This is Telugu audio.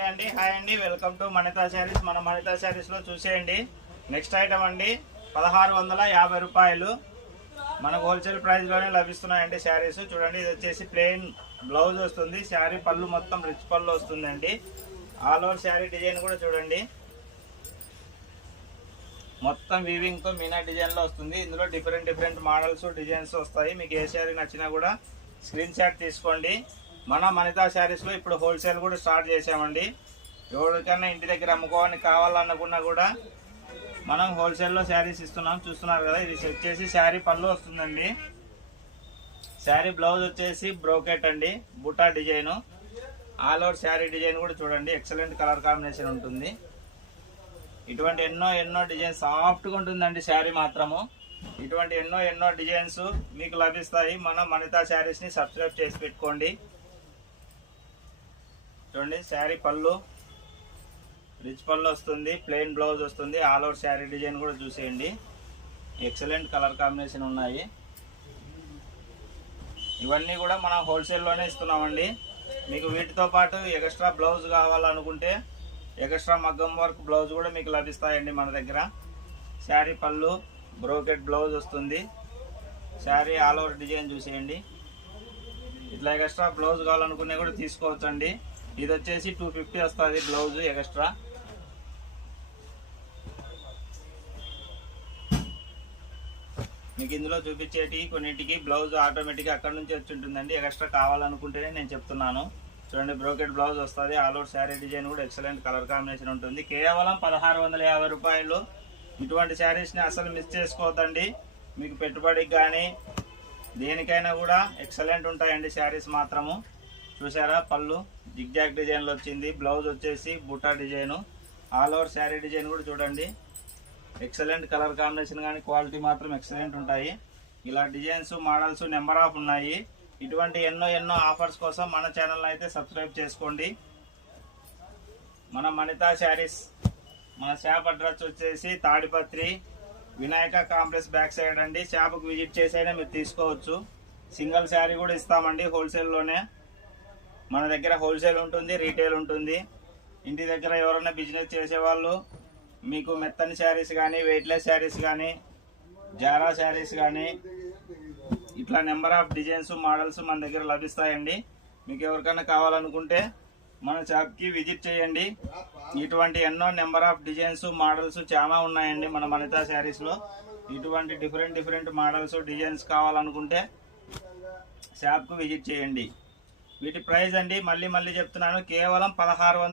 అండి హాయ్ అండి, వెల్కమ్ టు మణితా శారీస్. మన మణితా శారీస్ లో చూసేయండి. నెక్స్ట్ ఐటమ్ అండి 1650 రూపాయలు మనకు హోల్సేల్ ప్రైస్ లోనే లభిస్తున్నాయండి శారీస్. చూడండి, ఇది వచ్చేసి ప్లెయిన్ బ్లౌజ్ వస్తుంది. శారీ పళ్ళు మొత్తం రిచ్ పళ్ళు వస్తుందండి. ఆల్ ఓవర్ శారీ డిజైన్ కూడా చూడండి, మొత్తం వీవింగ్ తో మీనా డిజైన్ లో వస్తుంది. ఇందులో డిఫరెంట్ మోడల్స్ డిజైన్స్ వస్తాయి. మీకు ఏ శారీ నచ్చినా కూడా స్క్రీన్ షాట్ తీసుకోండి. మన మణితా శారీస్ లో ఇప్పుడు హోల్సేల్ కూడా స్టార్ట్ చేసామండి. ఎవరికైనా ఇంటి దగ్గర అమ్ముకోవాలని కావాలనుకున్నా కూడా మనం హోల్సేల్లో శారీస్ ఇస్తున్నాం. చూస్తున్నారు కదా, ఇది వచ్చేసి శారీ పళ్ళు వస్తుందండి. శారీ బ్లౌజ్ వచ్చేసి బ్రోకెట్ అండి, బుటా design. All over sari design కూడా చూడండి, ఎక్సలెంట్ కలర్ కాంబినేషన్ ఉంటుంది. ఇటువంటి ఎన్నో డిజైన్స్ సాఫ్ట్గా ఉంటుందండి శారీ మాత్రము. ఇటువంటి ఎన్నో డిజైన్స్ మీకు లభిస్తాయి. మన మణితా శారీస్ని సబ్స్క్రైబ్ చేసి పెట్టుకోండి. చూడండి, శారీ పళ్ళు రిచ్ పళ్ళు వస్తుంది, ప్లెయిన్ బ్లౌజ్ వస్తుంది. ఆల్ ఓవర్ శారీ డిజైన్ కూడా చూసేయండి, ఎక్సలెంట్ కలర్ కాంబినేషన్ ఉన్నాయి. ఇవన్నీ కూడా మనం హోల్సేల్లోనే ఇస్తున్నామండి. మీకు వీటితో పాటు ఎక్స్ట్రా బ్లౌజ్ కావాలనుకుంటే ఎక్స్ట్రా మగ్గం వర్క్ బ్లౌజ్ కూడా మీకు లభిస్తాయండి మన దగ్గర. శారీ పళ్ళు బ్రోకెట్ బ్లౌజ్ వస్తుంది. శారీ ఆల్ ఓవర్ డిజైన్ చూసేయండి. ఇట్లా ఎక్స్ట్రా బ్లౌజ్ కావాలనుకునే కూడా తీసుకోవచ్చండి. ఇది వచ్చేసి 250 వస్తుంది బ్లౌజ్ ఎక్స్ట్రా. మీకు ఇందులో చూపించేటి కొన్నింటికి బ్లౌజ్ ఆటోమేటిక్గా అక్కడ నుంచి వచ్చి ఉంటుందండి. ఎక్స్ట్రా కావాలనుకుంటేనే నేను చెప్తున్నాను. చూడండి, బ్రోకెట్ బ్లౌజ్ వస్తుంది. ఆల్ ఓవర్ శారీ డిజైన్ కూడా ఎక్సలెంట్ కలర్ కాంబినేషన్ ఉంటుంది. కేవలం 1650 రూపాయలు. ఇటువంటి శారీస్ని అసలు మిస్ చేసుకోవద్దండి. మీకు పెట్టుబడికి కానీ దేనికైనా కూడా ఎక్సలెంట్ ఉంటాయండి శారీస్ మాత్రము. చూసారా, పళ్ళు జిగ్జాగ్ డిజైన్లో వచ్చింది. బ్లౌజ్ వచ్చేసి బుటా design. All over sari design కూడా చూడండి, ఎక్సలెంట్ కలర్ కాంబినేషన్ కానీ క్వాలిటీ మాత్రం ఎక్సలెంట్ ఉంటాయి. ఇలా డిజైన్స్ మోడల్స్ నెంబర్ ఆఫ్ ఉన్నాయి. ఇటువంటి ఎన్నో ఆఫర్స్ కోసం మన ఛానల్ అయితే సబ్స్క్రైబ్ చేసుకోండి. మన మణితా శారీస్, మన షాప్ అడ్రస్ వచ్చేసి Tadipatri Vinayaka complex back side అండి. షాప్కి విజిట్ చేసైనా మీరు తీసుకోవచ్చు. సింగిల్ శారీ కూడా ఇస్తామండి హోల్సేల్లోనే. మన దగ్గర హోల్సేల్ ఉంటుంది, రీటైల్ ఉంటుంది. ఇంటి దగ్గర ఎవరైనా బిజినెస్ చేసేవాళ్ళు మీకు మెత్తని శారీస్ కానీ, వెయిట్లెస్ శారీస్ కానీ, జారా శారీస్ కానీ ఇట్లా నెంబర్ ఆఫ్ డిజైన్స్ మోడల్స్ మన దగ్గర లభిస్తాయండి. మీకు ఎవరికైనా కావాలనుకుంటే మన షాప్కి విజిట్ చేయండి. ఇటువంటి ఎన్నో నెంబర్ ఆఫ్ డిజైన్స్ మోడల్స్ చాలా ఉన్నాయండి మన మణితా శారీస్లో. ఇటువంటి డిఫరెంట్ మోడల్స్ డిజైన్స్ కావాలనుకుంటే షాప్కు విజిట్ చేయండి. వీటి ప్రైస్ అండి మళ్ళీ చెప్తున్నాను, కేవలం 1600.